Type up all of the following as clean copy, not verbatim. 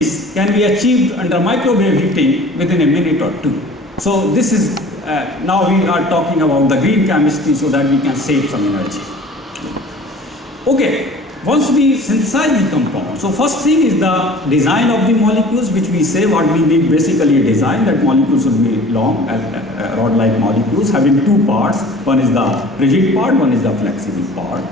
can be achieved under microwave heating within a minute or two. So this is, now we are talking about the green chemistry so that we can save some energy. Okay, once we synthesize the compound, so first thing is the design of the molecules, which we say what we need basically a design that molecules should be long, rod-like molecules having two parts. One is the rigid part, one is the flexible part.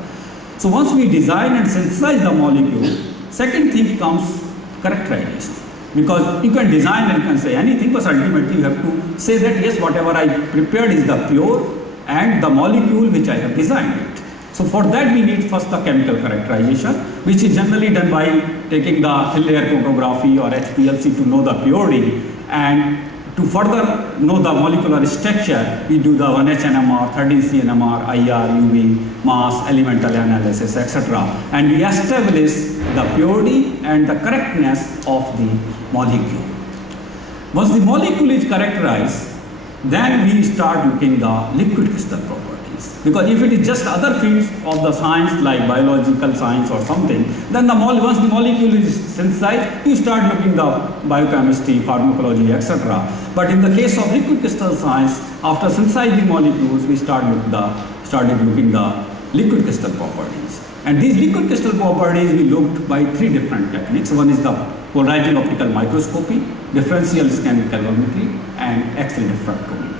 So once we design and synthesize the molecule, second thing comes characterization. Because you can design and can say anything, but ultimately you have to say that yes, whatever I prepared is the pure and the molecule which I have designed it. So for that we need first the chemical characterization, which is generally done by taking the thin layer chromatography or HPLC to know the purity, and to further know the molecular structure, we do the 1H NMR, 13C NMR, IR, UV, mass, elemental analysis, etc. And we establish the purity and the correctness of the molecule. Once the molecule is characterized, then we start looking the liquid crystal properties. Because if it is just other fields of the science like biological science or something, then once the molecule is synthesized, you start looking the biochemistry, pharmacology, etc. But in the case of liquid crystal science, after synthesizing molecules, we started looking the liquid crystal properties. And these liquid crystal properties we looked by three different techniques. One is the polarizing optical microscopy, differential scanning calorimetry, and X-ray diffractometry.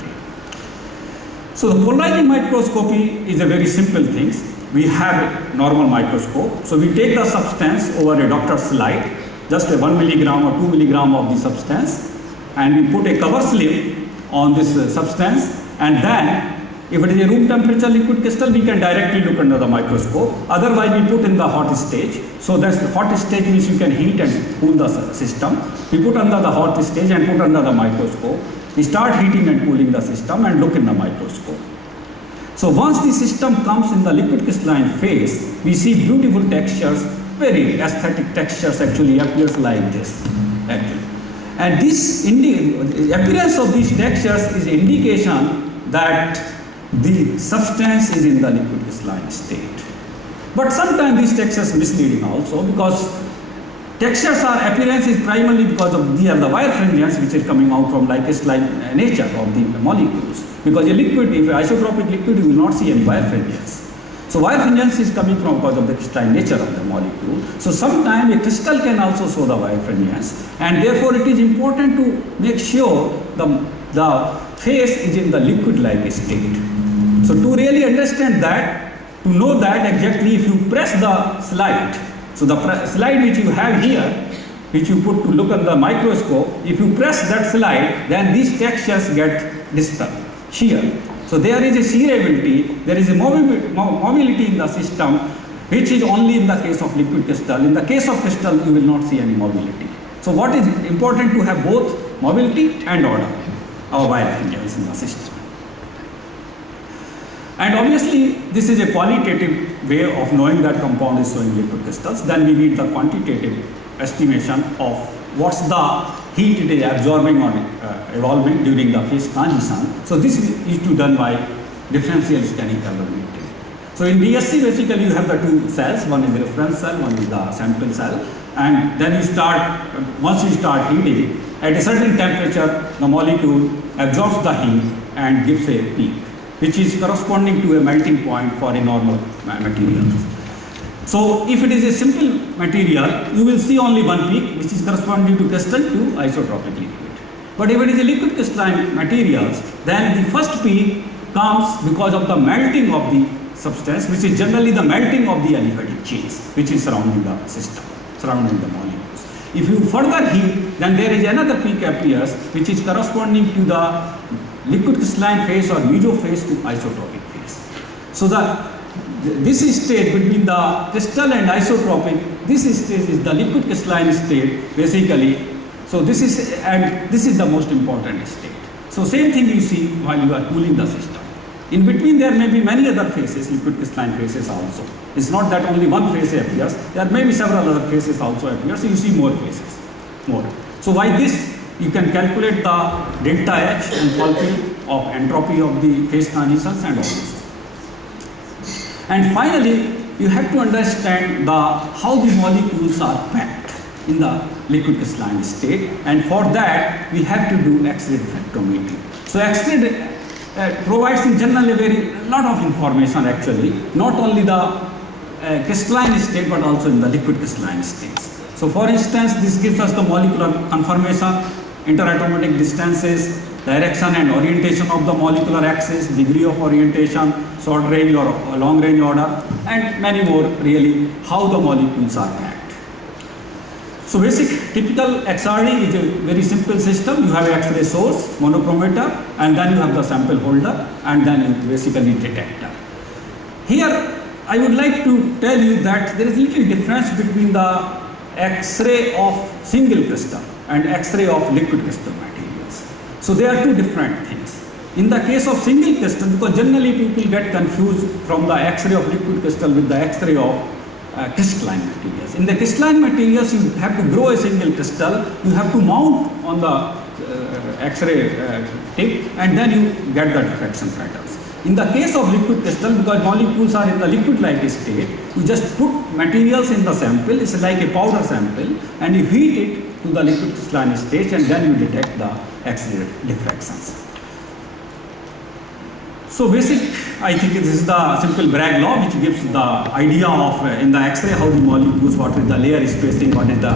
So the polarizing microscopy is a very simple thing. We have a normal microscope. So we take the substance over a doctor's slide, just a 1 milligram or 2 milligram of the substance, and we put a cover slip on this substance, and then if it is a room temperature liquid crystal, we can directly look under the microscope. Otherwise, we put in the hot stage. So that's the hot stage means you can heat and cool the system. We put under the hot stage and put under the microscope. We start heating and cooling the system and look in the microscope. So once the system comes in the liquid crystalline phase, we see beautiful textures, very aesthetic textures actually appears like this. Actually. And this appearance of these textures is indication that the substance is in the liquid crystalline state. But sometimes these textures are misleading also, because textures are appearance is primarily because of the birefringence which is coming out from like crystalline nature of the molecules. Because a liquid, if isotropic liquid, you will not see any birefringence. So birefringence is coming from because of the crystalline nature of the molecule. So sometimes a crystal can also show the birefringence, and therefore it is important to make sure the phase is in the liquid-like state. So to really understand that, to know that exactly, if you press the slide, so the slide which you have here, which you put to look at the microscope, if you press that slide, then these textures get disturbed, shear. So there is a shearability, there is a mobility in the system, which is only in the case of liquid crystal. In the case of crystal, you will not see any mobility. So what is important to have both mobility and order, our birefringence in the system. And obviously, this is a qualitative way of knowing that compound is showing liquid crystals. Then we need the quantitative estimation of what's the heat it is absorbing or evolving during the phase transition. So this is to done by differential scanning calorimetry. So in DSC, basically you have the two cells. One is the reference cell, one is the sample cell. And then you start, once you start heating, at a certain temperature, the molecule absorbs the heat and gives a peak, which is corresponding to a melting point for a normal material. So if it is a simple material, you will see only one peak, which is corresponding to crystal to isotropic liquid. But if it is a liquid crystalline materials, then the first peak comes because of the melting of the substance, which is generally the melting of the aliphatic chains, which is surrounding the system, surrounding the molecules. If you further heat, then there is another peak appears, which is corresponding to the liquid crystalline phase or mesophase to isotropic phase. So this state between the crystal and isotropic, this state is the liquid crystalline state basically. So this is the most important state. So same thing you see while you are cooling the system. In between there may be many other phases, liquid crystalline phases also. It's not that only one phase appears, there may be several other phases also appear, so you see more phases, more. So by this you can calculate the delta H and fulfill of entropy of the phase transitions and all this. And finally, you have to understand how the molecules are packed. in the liquid crystalline state, and for that we have to do X-ray diffractometry. So X-ray provides in general a lot of information actually, not only the crystalline state but also in the liquid crystalline states. So for instance, this gives us the molecular conformation, interatomic distances, direction and orientation of the molecular axis, degree of orientation, short range or long range order, and many more really how the molecules are packed. So basic typical XRD is a very simple system. You have an X-ray source, monochromator, and then you have the sample holder, and then you basically detector. Here I would like to tell you that there is little difference between the X-ray of single crystal and X-ray of liquid crystal materials. So they are two different things. In the case of single crystal, because generally people get confused from the X-ray of liquid crystal with the X-ray of crystalline materials. In the crystalline materials, you have to grow a single crystal, you have to mount on the X-ray tip, and then you get the diffraction patterns. In the case of liquid crystal, because molecules are in the liquid-like state, you just put materials in the sample, it's like a powder sample, and you heat it to the liquid crystalline state, and then you detect the X-ray diffractions. So basic, I think this is the simple Bragg law, which gives the idea of in the X-ray how the molecules, what is the layer spacing, what is the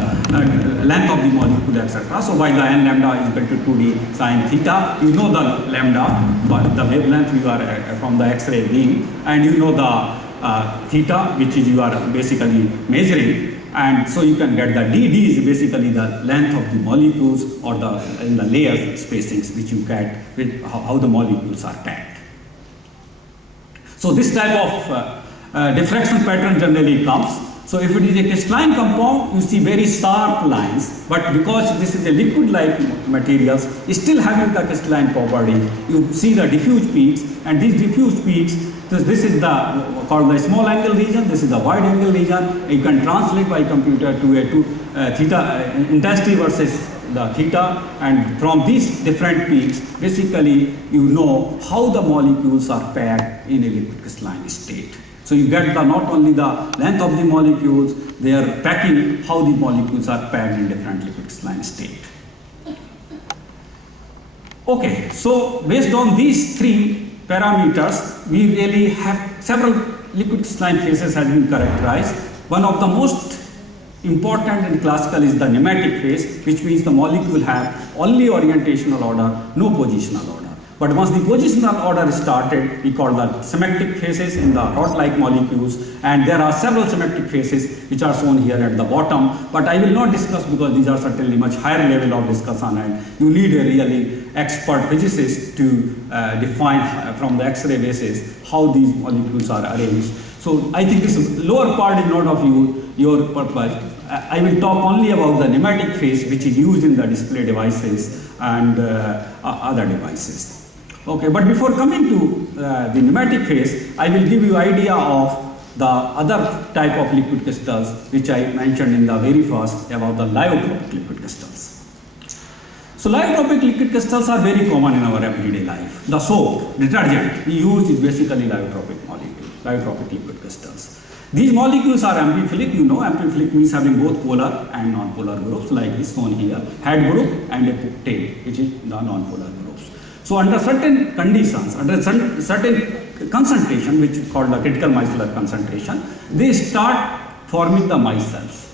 length of the molecule, etc. So by the n lambda is equal to 2d sine theta, you know the lambda, but the wavelength you are from the X-ray beam, and you know the theta, which is you are basically measuring, and so you can get the dd is basically the length of the molecules or the in the layer spacings which you get with how the molecules are packed. So this type of diffraction pattern generally comes. So if it is a crystalline compound, you see very sharp lines, but because this is a liquid-like materials, still having the crystalline properties, you see the diffuse peaks, and these diffuse peaks, this is the called the small angle region, this is the wide angle region. You can translate by computer to a theta intensity versus the theta, and from these different peaks, basically you know how the molecules are packed in a liquid crystalline state. So you get the not only the length of the molecules, they are packing how the molecules are packed in different liquid crystalline state. Okay, so based on these three parameters, we really have several liquid crystalline phases has been characterized. One of the most important in classical is the nematic phase, which means the molecule have only orientational order, no positional order. But once the positional order is started, we call the symmetric phases in the rod-like molecules, and there are several symmetric phases which are shown here at the bottom, but I will not discuss because these are certainly much higher level of discussion, and you need a really expert physicist to define from the X-ray basis how these molecules are arranged. So I think this lower part is not of your purpose. I will talk only about the nematic phase, which is used in the display devices and other devices. Okay, but before coming to the nematic phase, I will give you idea of the other type of liquid crystals, which I mentioned in the very first about the lyotropic liquid crystals. So lyotropic liquid crystals are very common in our everyday life. The soap, detergent we use is basically lyotropic molecule, lyotropic liquid crystals. These molecules are amphiphilic. You know, amphiphilic means having both polar and non-polar groups, like this one here, head group and a tail, which is the non-polar groups. So under certain conditions, under certain concentration, which is called the critical micellar concentration, they start forming the micelles.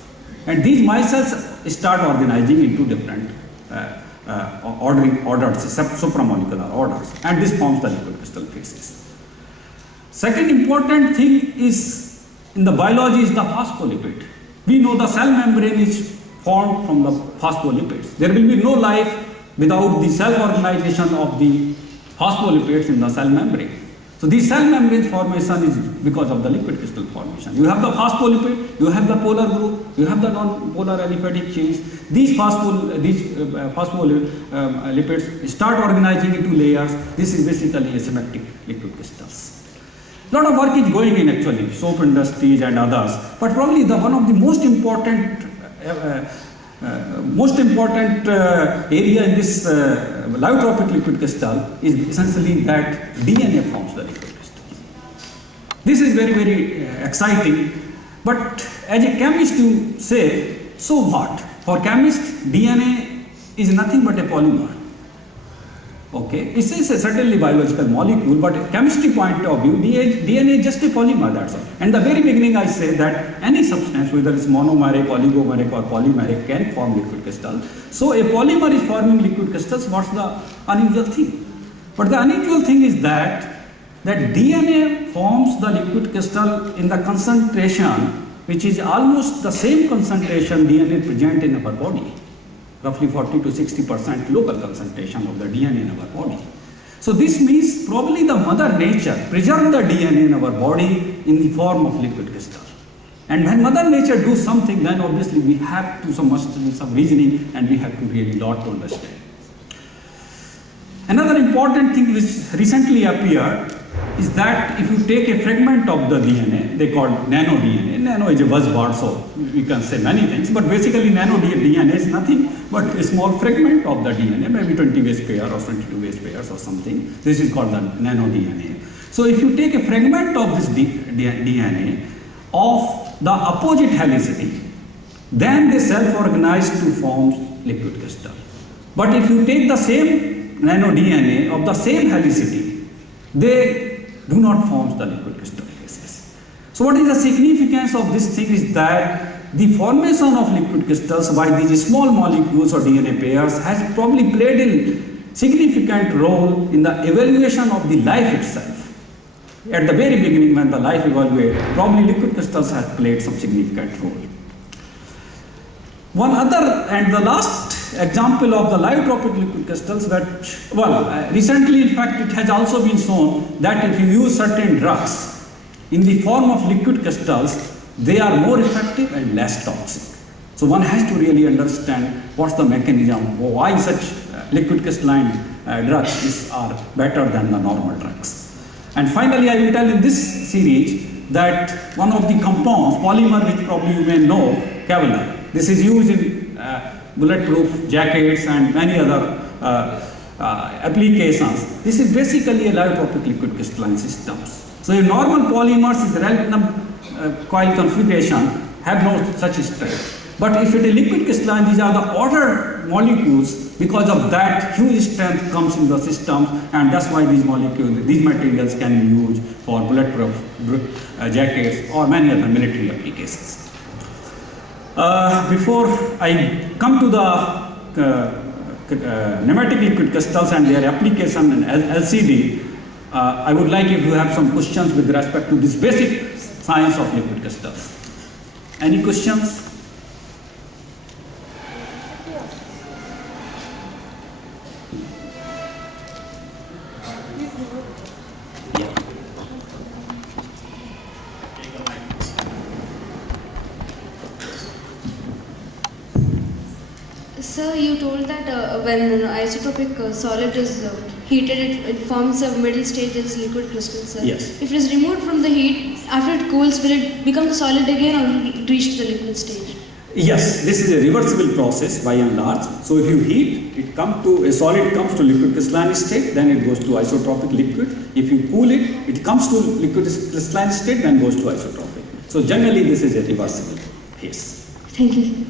And these micelles start organizing into different orders, supramolecular orders, and this forms the liquid crystal phases. Second important thing is in the biology is the phospholipid. We know the cell membrane is formed from the phospholipids. There will be no life without the self-organization of the phospholipids in the cell membrane. So the cell membrane formation is because of the liquid crystal formation. You have the phospholipid, you have the polar group, you have the non-polar aliphatic chains. These phospholipids start organizing into layers. This is basically a symmetric liquid crystals. A lot of work is going in actually, soap industries and others, but probably one of the most important area in this lyotropic liquid crystal is essentially that DNA forms the liquid crystal. This is very, very exciting, but as a chemist you say So what? For chemist, DNA is nothing but a polymer. Okay, it is a certainly biological molecule, but chemistry point of view, DNA is just a polymer, that's all. And the very beginning I say that any substance, whether it's monomeric, oligomeric or polymeric, can form liquid crystal. So a polymer is forming liquid crystals. What's the unusual thing? But the unusual thing is that DNA forms the liquid crystal in the concentration which is almost the same concentration DNA present in our body. Roughly 40 to 60% local concentration of the DNA in our body. So this means probably the mother nature preserved the DNA in our body in the form of liquid crystal. And when mother nature do something, then obviously we have to some reasoning, and we have to really lot to understand. Another important thing which recently appeared is that if you take a fragment of the DNA, they call nano DNA. Nano is a buzzword, so we can say many things, but basically nano DNA is nothing but a small fragment of the DNA, maybe 20 base pair or 22 base pairs or something. This is called the nano DNA. So if you take a fragment of this DNA of the opposite helicity, then they self-organize to form liquid crystal. But if you take the same nano DNA of the same helicity, they do not form the liquid crystal cases. So what is the significance of this thing is that the formation of liquid crystals by these small molecules or DNA pairs has probably played a significant role in the evaluation of the life itself. At the very beginning, when the life evaluated, probably liquid crystals have played some significant role. One other and the last example of the lyotropic liquid crystals that, recently in fact it has also been shown that if you use certain drugs in the form of liquid crystals, they are more effective and less toxic. So one has to really understand what's the mechanism, why such liquid crystalline drugs are better than the normal drugs. And finally, I will tell in this series that one of the compounds, polymer, which probably you may know, Kevlar. This is used in bulletproof jackets and many other applications. This is basically a lyotropic liquid crystalline systems. So your normal polymers is random coil configuration have no such strength. But if it is liquid crystalline, these are the ordered molecules. Because of that, huge strength comes in the system, and that's why these molecules, these materials can be used for bulletproof jackets or many other military applications. Before I come to the pneumatic liquid crystals and their application in LCD, I would like if you have some questions with respect to this basic science of liquid crystals. Any questions? Sir, you told that when an isotopic solid is heated, it forms a middle stage as liquid crystal, sir. Yes. If it is removed from the heat, after it cools, will it become solid again or will it reach the liquid stage? Yes, this is a reversible process by and large. So if you heat, a solid comes to liquid crystalline state, then it goes to isotropic liquid. If you cool it, it comes to liquid crystalline state, then goes to isotropic. So generally this is a reversible case. Thank you.